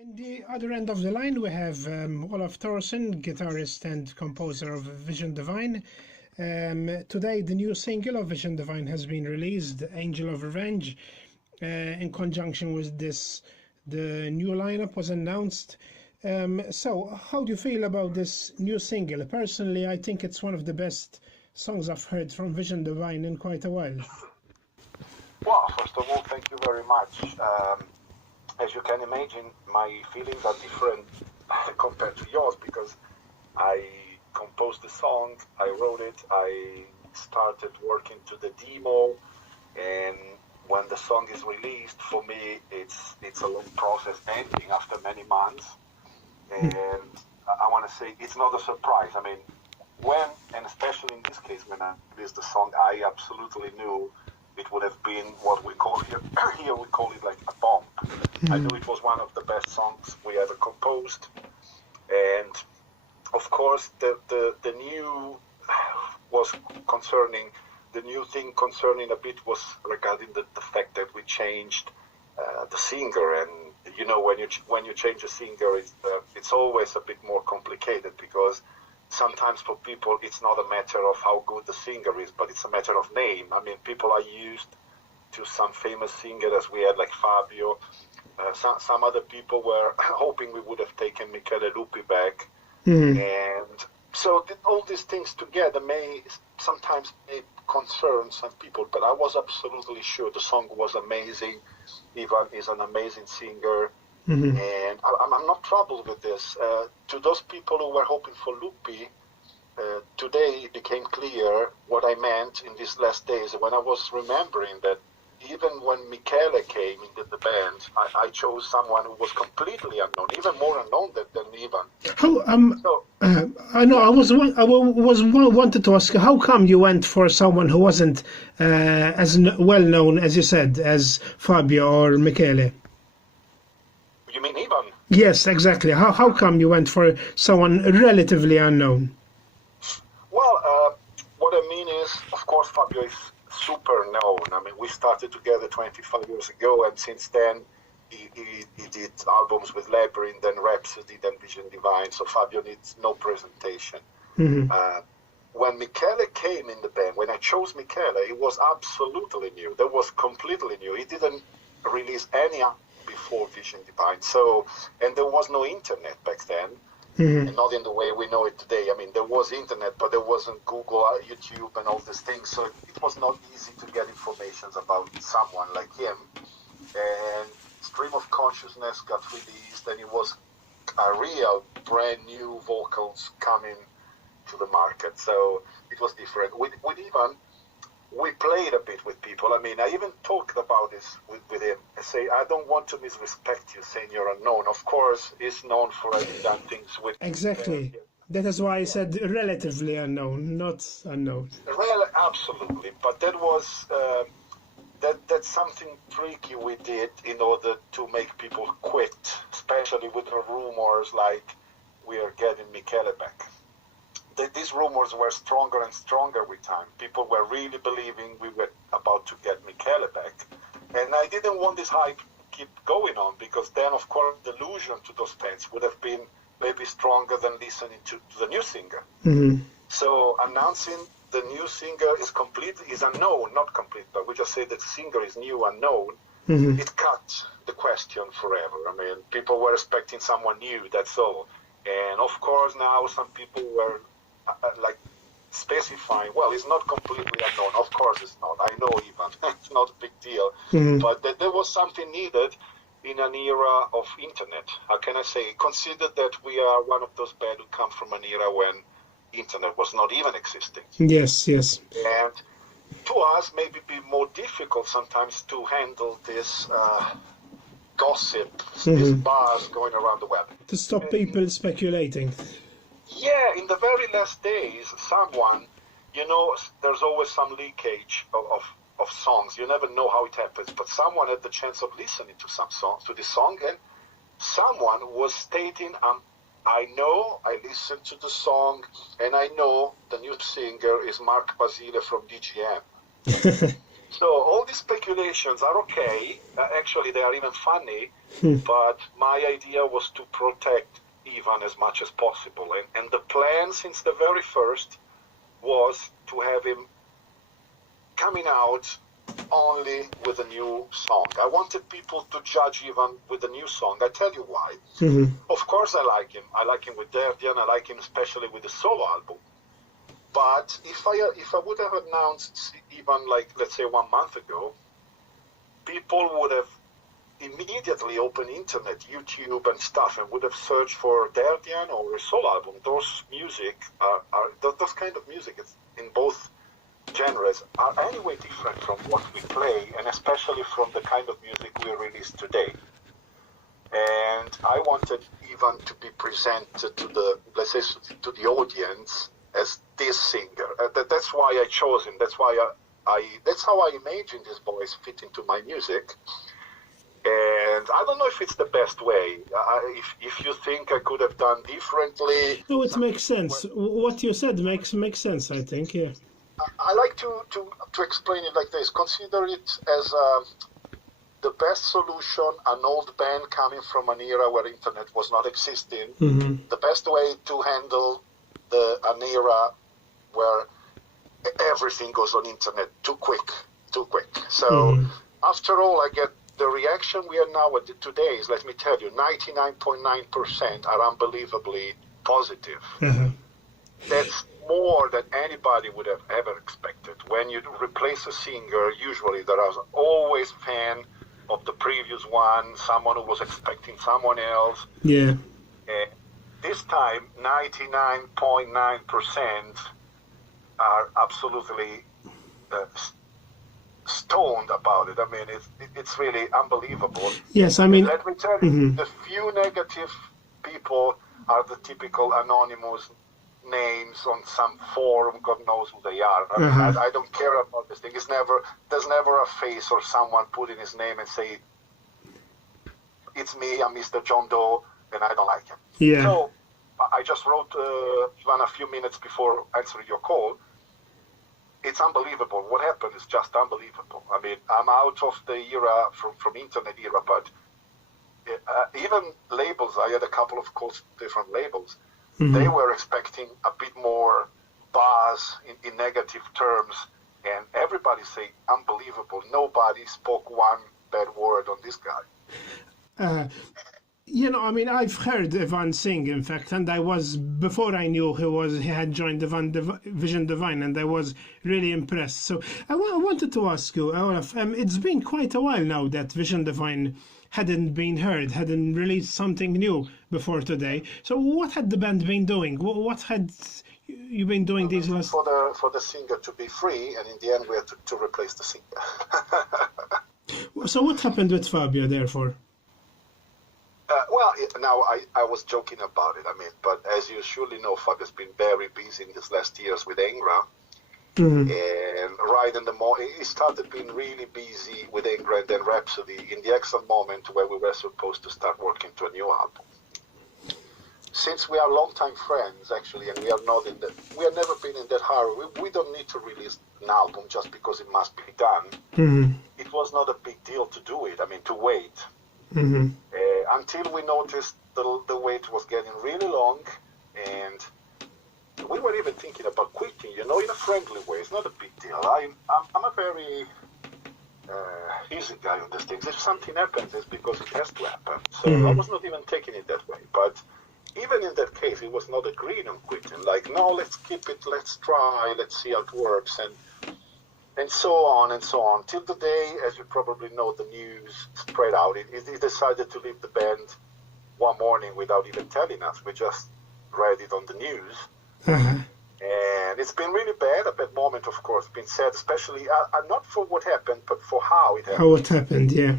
In the other end of the line, we have Olaf Thorsen, guitarist and composer of Vision Divine. Today, the new single of Vision Divine has been released, Angel of Revenge. In conjunction with this, the new lineup was announced. So, how do you feel about this new single? Personally, I think it's one of the best songs I've heard from Vision Divine in quite a while. Well, first of all, thank you very much. As you can imagine, my feelings are different compared to yours because I composed the song, I wrote it, I started working to the demo, and when the song is released, for me, it's a long process ending after many months. And I want to say it's not a surprise. I mean, and especially in this case, when I released the song, I absolutely knew it would have been what we call here we call it like a bomb. I knew it was one of the best songs we ever composed. And of course, the new was concerning, the new thing concerning a bit was regarding the fact that we changed the singer. And you know, when you change a singer, it's always a bit more complicated because sometimes for people it's not a matter of how good the singer is, but it's a matter of name. I mean, people are used to some famous singer as we had, like Fabio. Some other people were hoping we would have taken Michele Lupi back. And so all these things together may sometimes concern some people, but I was absolutely sure the song was amazing. Ivan is an amazing singer. And I'm not troubled with this. To those people who were hoping for Lupi, today it became clear what I meant in these last days when I was remembering that even when Michele came into the band, I chose someone who was completely unknown, even more unknown than Ivan. I know. I wanted to ask, how come you went for someone who wasn't as well known as you said as Fabio or Michele? You mean Ivan? Yes, exactly. How come you went for someone relatively unknown? Well, what I mean is, of course, Fabio is super known. I mean, we started together 25 years ago, and since then he did albums with Labyrinth, then Rhapsody, then Vision Divine, so Fabio needs no presentation. When Michele came in the band, when I chose Michele, it was absolutely new. That was completely new. He didn't release any before Vision Divine, so, and there was no internet back then. And not in the way we know it today. I mean, there was internet, but there wasn't Google, YouTube, and all these things. So it was not easy to get information about someone like him. And Stream of Consciousness got released, and it was a real brand new vocals coming to the market. So it was different. With Ivan, we played a bit with people. I mean, I even talked about this with him. I say, I don't want to misrespect you saying you're unknown. Of course, he's known for having done things with... Exactly. That is why I said relatively unknown, not unknown. Absolutely. But that was... that's something tricky we did in order to make people quit, especially with the rumors like we are getting Michele back. These rumors were stronger and stronger with time. People were really believing we were about to get Michele back. And I didn't want this hype to keep going on, because then, of course, the delusion to those fans would have been maybe stronger than listening to the new singer. So announcing the new singer is unknown, not complete, but we just say that the singer is new, unknown. It cut the question forever. I mean, people were expecting someone new, that's all. And of course, now some people were like specifying, well, it's not completely unknown. Of course it's not. I know even. It's not a big deal. But there was something needed in an era of internet. How can I say? Consider that we are one of those bands who come from an era when internet was not even existing. Yes. And to us, maybe be more difficult sometimes to handle this gossip, this buzz going around the web. To stop people speculating. Yeah, in the very last days, someone, you know, there's always some leakage of songs. You never know how it happens, but someone had the chance of listening to some songs, to this song, and someone was stating, I know, I listened to the song, and I know the new singer is Mark Basile from DGM. So all these speculations are okay. Actually, they are even funny. But my idea was to protect Ivan as much as possible. And the plan since the very first was to have him coming out only with a new song. I wanted people to judge Ivan with a new song. I tell you why. Of course I like him. I like him with Derdian. I like him especially with the solo album. But if I would have announced Ivan, like, let's say 1 month ago, people would have immediately opened internet, YouTube and stuff, and would have searched for Derdian or a solo album. Those music those kind of music in both genres are anyway different from what we play, and especially from the kind of music we release today. And I wanted Ivan to be presented to the, let's say, to the audience as this singer. That's why I chose him. That's why that's how I imagined his voice fit into my music. And I don't know if it's the best way. If you think I could have done differently. No, it makes sense. What you said makes sense, I think, yeah. I like to explain it like this. Consider it as the best solution, an old band coming from an era where internet was not existing. The best way to handle an era where everything goes on internet too quick. So after all, I get the reaction we are now at today is, let me tell you, 99.9% are unbelievably positive. That's more than anybody would have ever expected. When you replace a singer, usually there are always fan of the previous one, someone who was expecting someone else. Yeah. This time, 99.9% are absolutely stoned about it. I mean, it's really unbelievable. Yes, I mean... And let me tell you, the few negative people are the typical anonymous names on some forum, God knows who they are. I mean, I don't care about this thing. There's never a face or someone put in his name and say, it's me, I'm Mr. John Doe, and I don't like him. Yeah. So I just wrote Ivan a few minutes before answering your call. It's unbelievable. What happened is just unbelievable. I mean, I'm out of the era, from internet era, but even labels, I had a couple of calls, different labels, they were expecting a bit more buzz in negative terms, and everybody say unbelievable. Nobody spoke one bad word on this guy. You know, I mean, I've heard Ivan sing, in fact, and I was, before I knew he had joined Vision Divine, and I was really impressed. So I wanted to ask you, Olaf, it's been quite a while now that Vision Divine hadn't been heard, hadn't released something new before today. So what had the band been doing? What had you been doing these last... For the singer to be free, and in the end we had to replace the singer. So what happened with Fabio, therefore? Well, now I was joking about it, I mean, but as you surely know, Fabio's been very busy in his last years with Engra. And right in the he started being really busy with Engra and then Rhapsody in the excellent moment where we were supposed to start working to a new album. Since we are longtime friends, actually, and we have never been in that hurry. We don't need to release an album just because it must be done. It was not a big deal to do it. I mean, to wait. Until we noticed the wait was getting really long, and we were even thinking about quitting, you know, in a friendly way. It's not a big deal. I'm a very easy guy on these things. If something happens, it's because it has to happen. So I was not even taking it that way. But even in that case, it was not agreed on quitting. Like, no, let's keep it, let's try, let's see how it works, and so on and so on. Till the day, as you probably know, the news spread out. He decided to leave the band one morning without even telling us. We just read it on the news. And it's been really bad, a bad moment, of course, been sad, especially, not for what happened, but for how it happened. How it happened, yeah.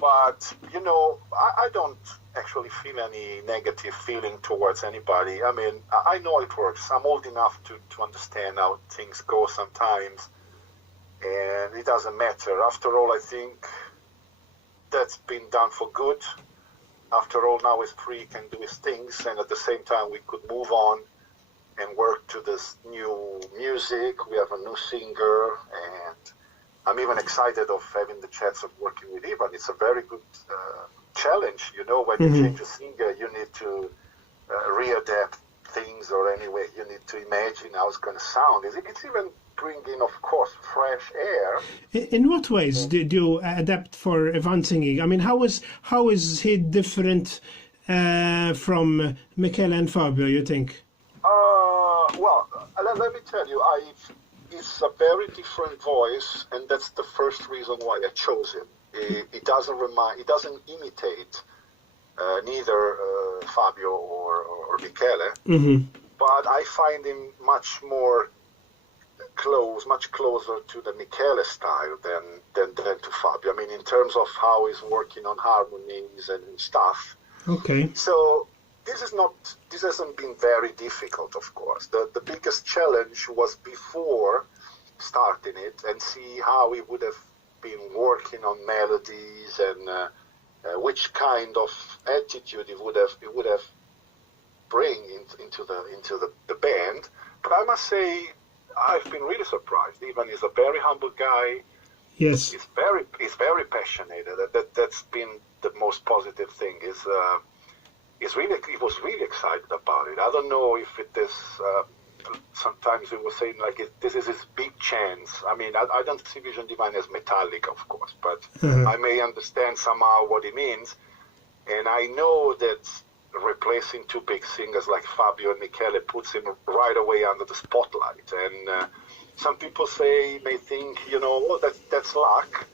But, you know, I don't actually feel any negative feeling towards anybody. I mean, I know it works. I'm old enough to understand how things go sometimes. And it doesn't matter. After all, I think that's been done for good. After all, now he's free, he can do his things, and at the same time we could move on and work to this new music. We have a new singer, and I'm even excited of having the chance of working with Ivan. It's a very good challenge. You know, when you change a singer, you need to readapt things, or anyway, you need to imagine how it's going to sound. It's even bringing, of course, fresh air. In what ways did you adapt for Ivan singing? I mean, how is he different from Michele and Fabio, you think? Well, let me tell you, it's a very different voice, and that's the first reason why I chose him. It doesn't imitate neither Fabio or Michele, but I find him much closer to the Michele style than to Fabio. I mean, in terms of how he's working on harmonies and stuff. Okay. So this hasn't been very difficult, of course. The biggest challenge was before starting it and see how he would have been working on melodies and which kind of attitude he would have bring into the band. But I must say, I've been really surprised. Ivan is a very humble guy. Yes. He's very passionate. That's been the most positive thing. He was really excited about it. I don't know if it is. Sometimes he was saying like this is his big chance. I mean, I don't see Vision Divine as metallic, of course, but I may understand somehow what he means. And I know that replacing two big singers like Fabio and Michele puts him right away under the spotlight. And some people may think, oh, that's luck.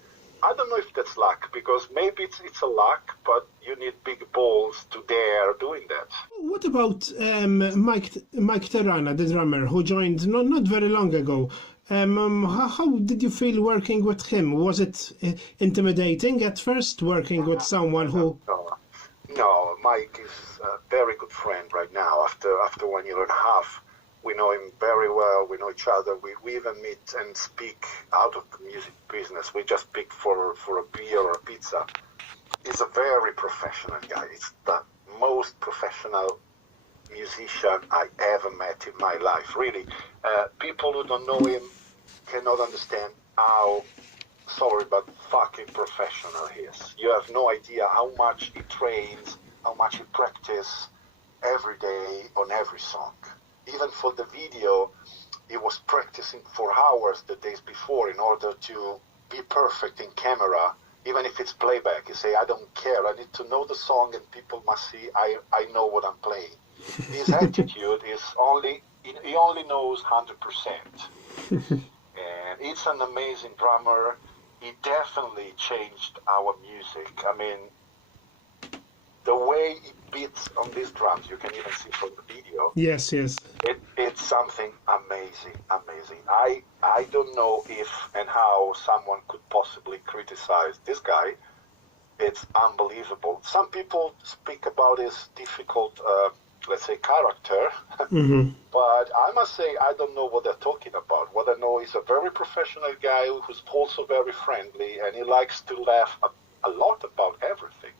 I don't know if that's luck, because maybe it's a luck, but you need big balls to dare doing that. What about Mike Terrana, the drummer, who joined not very long ago? How did you feel working with him? Was it intimidating at first, working with someone who... No, Mike is a very good friend right now. After 1 year and a half, we know him very well. We know each other. We even meet and speak out of the music business. We just speak for a beer or a pizza. He's a very professional guy. He's the most professional musician I ever met in my life. Really, people who don't know him cannot understand how, sorry, but fucking professional he is. You have no idea how much he trains, how much he practices every day on every song. Even for the video, he was practicing for hours the days before in order to be perfect in camera, even if it's playback. He say, I don't care, I need to know the song and people must see I know what I'm playing. His attitude is he only knows 100%. And it's an amazing drummer. He definitely changed our music. I mean, the way he beats on these drums, you can even see from the video. Yes. It's something amazing. I don't know if and how someone could possibly criticize this guy. It's unbelievable. Some people speak about his difficult, let's say, character. But I must say, I don't know what they're talking about. What I know is a very professional guy who's also very friendly, and he likes to laugh a lot about everything.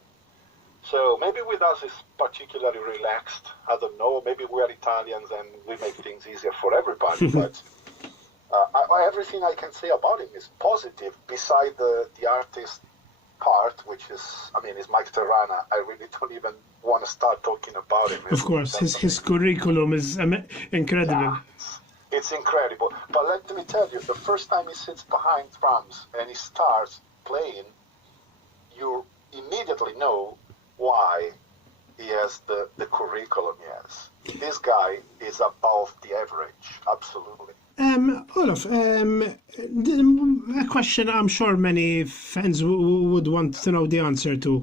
So maybe with us it's particularly relaxed. I don't know. Maybe we are Italians and we make things easier for everybody. But everything I can say about him is positive. Beside the artist part, which is Mike Terrana, I really don't even want to start talking about him. Of course, his curriculum is incredible. Yeah, it's incredible. But let me tell you, the first time he sits behind drums and he starts playing, you immediately know why he has the curriculum he has. This guy is above the average, absolutely. Olaf, a question I'm sure many fans would want to know the answer to.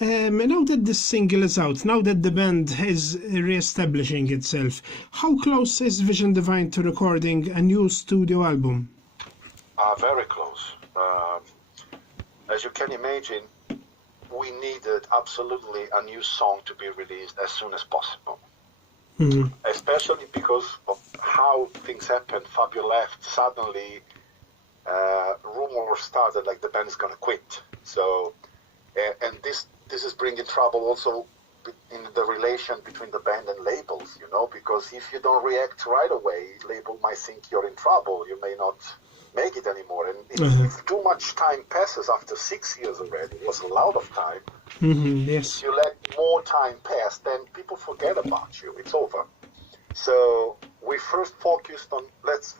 Now that this single is out, now that the band is re-establishing itself, how close is Vision Divine to recording a new studio album? Very close. As you can imagine, we needed absolutely a new song to be released as soon as possible. Especially because of how things happened. Fabio left, suddenly rumors started like the band is going to quit. So, and this is bringing trouble also in the relation between the band and labels, because if you don't react right away, label might think you're in trouble. You may not make it anymore. And if too much time passes after 6 years already, it was a lot of time. Yes. If you let more time pass, then people forget about you. It's over. So we first focused on,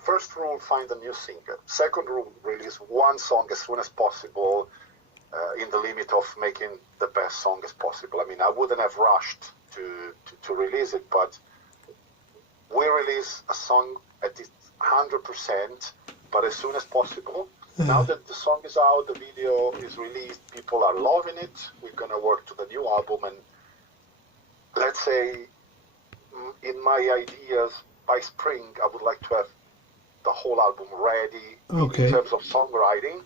first rule, find a new singer. Second rule, release one song as soon as possible, in the limit of making the best song as possible. I mean, I wouldn't have rushed to release it, but we release a song at its 100%, but as soon as possible. Now that the song is out, the video is released, people are loving it, we're going to work to the new album, and let's say, in my ideas, by spring, I would like to have the whole album ready in terms of songwriting,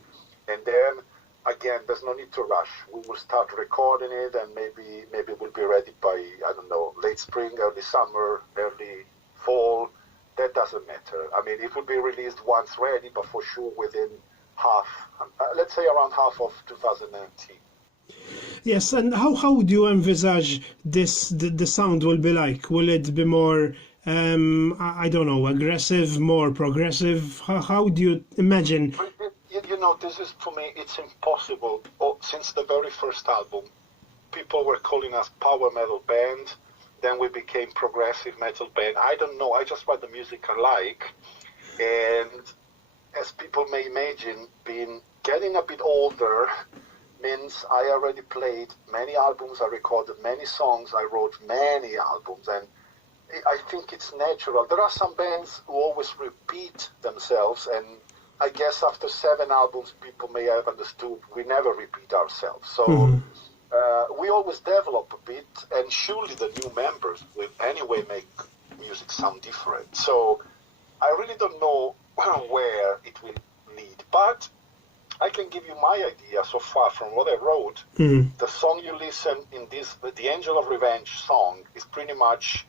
and then, again, there's no need to rush. We will start recording it, and maybe we'll be ready by, I don't know, late spring, early summer, early fall. That doesn't matter. I mean, it will be released once ready, but for sure within let's say around half of 2019. Yes, and how do you envisage the sound will be like? Will it be more, I don't know, aggressive, more progressive? How do you imagine? You know, this is, for me, it's impossible. Since the very first album, people were calling us power metal band. Then we became progressive metal band. I don't know. I just write the music I like. And as people may imagine, getting a bit older means I already played many albums. I recorded many songs. I wrote many albums. And I think it's natural. There are some bands who always repeat themselves. And I guess after 7 albums, people may have understood we never repeat ourselves. So we always develop a bit, and surely the new members will anyway make music sound different. So I really don't know where it will lead, but I can give you my idea so far from what I wrote. The song you listen in this, the Angel of Revenge song, is pretty much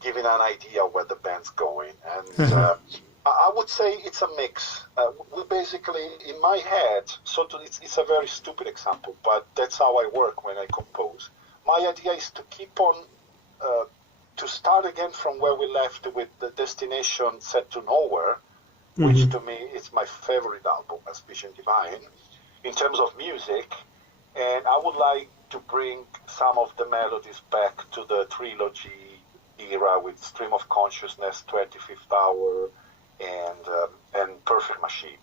giving an idea where the band's going. And I would say it's a mix. We basically, in my head, it's a very stupid example, but that's how I work when I compose. My idea is to keep on, to start again from where we left with the destination set to nowhere, which to me is my favorite album as Vision Divine, in terms of music. And I would like to bring some of the melodies back to the trilogy era with Stream of Consciousness, 25th Hour, and Perfect Machine.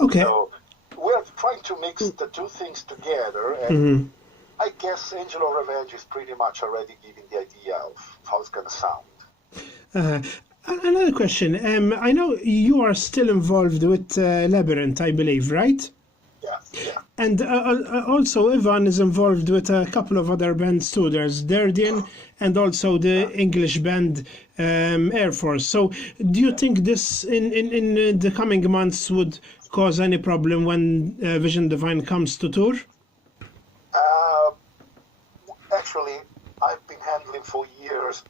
Okay. So we're trying to mix the two things together, and I guess Angel of Revenge is pretty much already giving the idea of how it's going to sound. Another question. I know you are still involved with Labyrinth, I believe, right? Yeah. And also Ivan is involved with a couple of other bands too. There's Derdian and also the English band Air Force. So do you think this in the coming months would cause any problem when Vision Divine comes to tour? Actually, I've been handling for years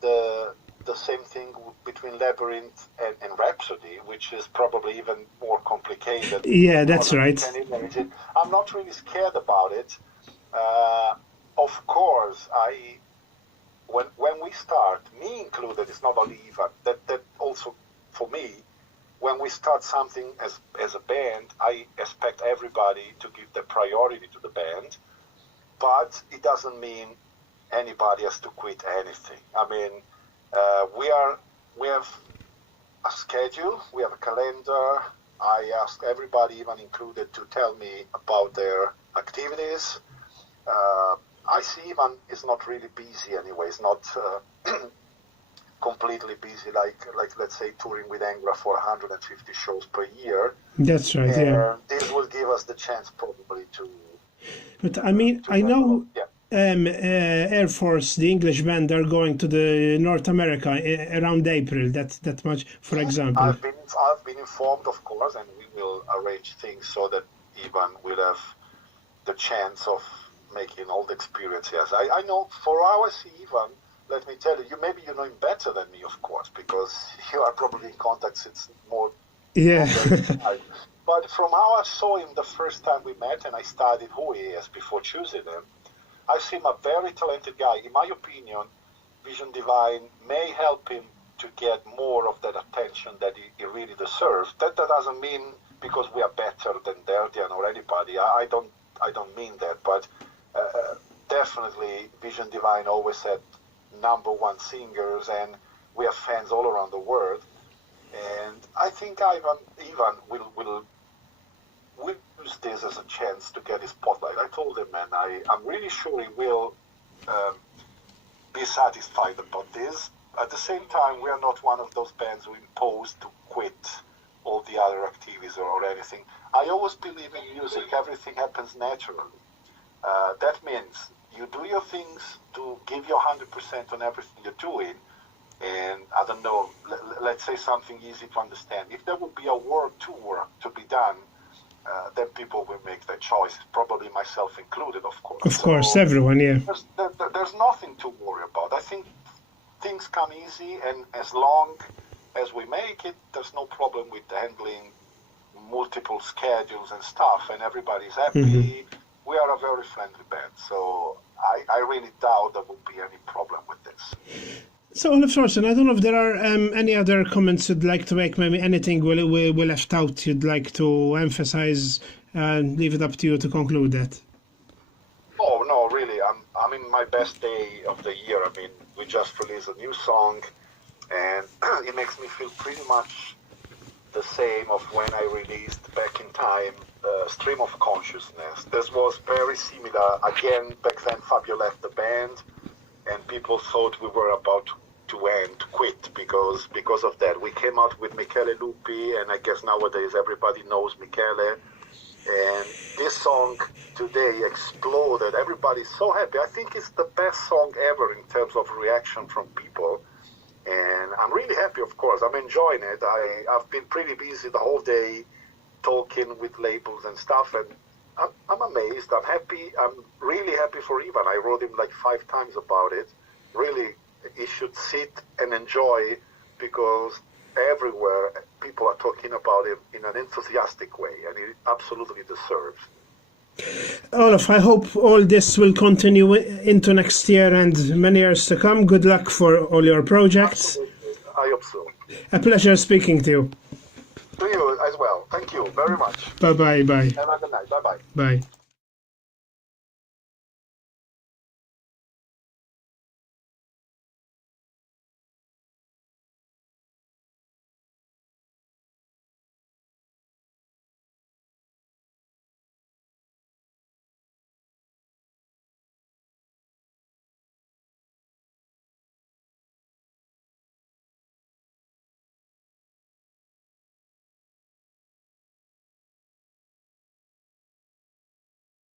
the same thing between Labyrinth and Rhapsody, which is probably even more complicated. Yeah, that's right. I'm not really scared about it. Of course, when we start, me included, it's not only Ivan, that also for me, when we start something as a band, I expect everybody to give the priority to the band, but it doesn't mean anybody has to quit anything. I mean, we have a schedule, we have a calendar. I ask everybody, even included, to tell me about their activities. I see Ivan is not really busy anyway. He's not completely busy like let's say touring with Angra for 150 shows per year. That's right, yeah. This will give us the chance probably to... But I mean, I know... Air Force, the English band, are going to the North America around April. That much, for example. I've been informed, of course, and we will arrange things so that Ivan will have the chance of making all the experience. Yes, I know. For our Ivan, let me tell you, maybe you know him better than me, of course, because you are probably in contact since more. Yeah. But from how I saw him the first time we met, and I studied who he is before choosing him, I see him a very talented guy. In my opinion, Vision Divine may help him to get more of that attention that he really deserves. That doesn't mean because we are better than Derdian or anybody. I don't mean that, but definitely Vision Divine always had #1 singers, and we have fans all around the world. And I think Ivan will use this as a chance to get his spotlight. I told him, man, I'm really sure he will be satisfied about this. At the same time, we are not one of those bands who impose to quit all the other activities or anything. I always believe in music, everything happens naturally. That means you do your things to give your 100% on everything you're doing. And I don't know, let's say something easy to understand. If there would be a world tour to be done, then people will make their choice, probably myself included, of course. Of course, everyone, yeah. There's nothing to worry about. I think things come easy, and as long as we make it, there's no problem with handling multiple schedules and stuff, and everybody's happy. We are a very friendly band, so I really doubt there will be any problem with this. So, Olaf Thorsen, I don't know if there are any other comments you'd like to make, maybe anything we left out you'd like to emphasize, and leave it up to you to conclude that. Oh, no, really, I'm in my best day of the year. I mean, we just released a new song, and it makes me feel pretty much the same of when I released back in time Stream of Consciousness. This was very similar. Again, back then Fabio left the band, and people thought we were about to quit because of that. We came out with Michele Lupi, and I guess nowadays everybody knows Michele. And this song today exploded. Everybody's so happy. I think it's the best song ever in terms of reaction from people. And I'm really happy, of course. I'm enjoying it. I've been pretty busy the whole day talking with labels and stuff, and I'm amazed. I'm happy. I'm really happy for Ivan. I wrote him like 5 times about it. Really, he should sit and enjoy, because everywhere people are talking about him in an enthusiastic way, and he absolutely deserves. Olaf, I hope all this will continue into next year and many years to come. Good luck for all your projects. Absolutely. I hope so. A pleasure speaking to you. To you as well. Thank you very much. Bye-bye. Bye. Have a good night. Bye-bye. Bye.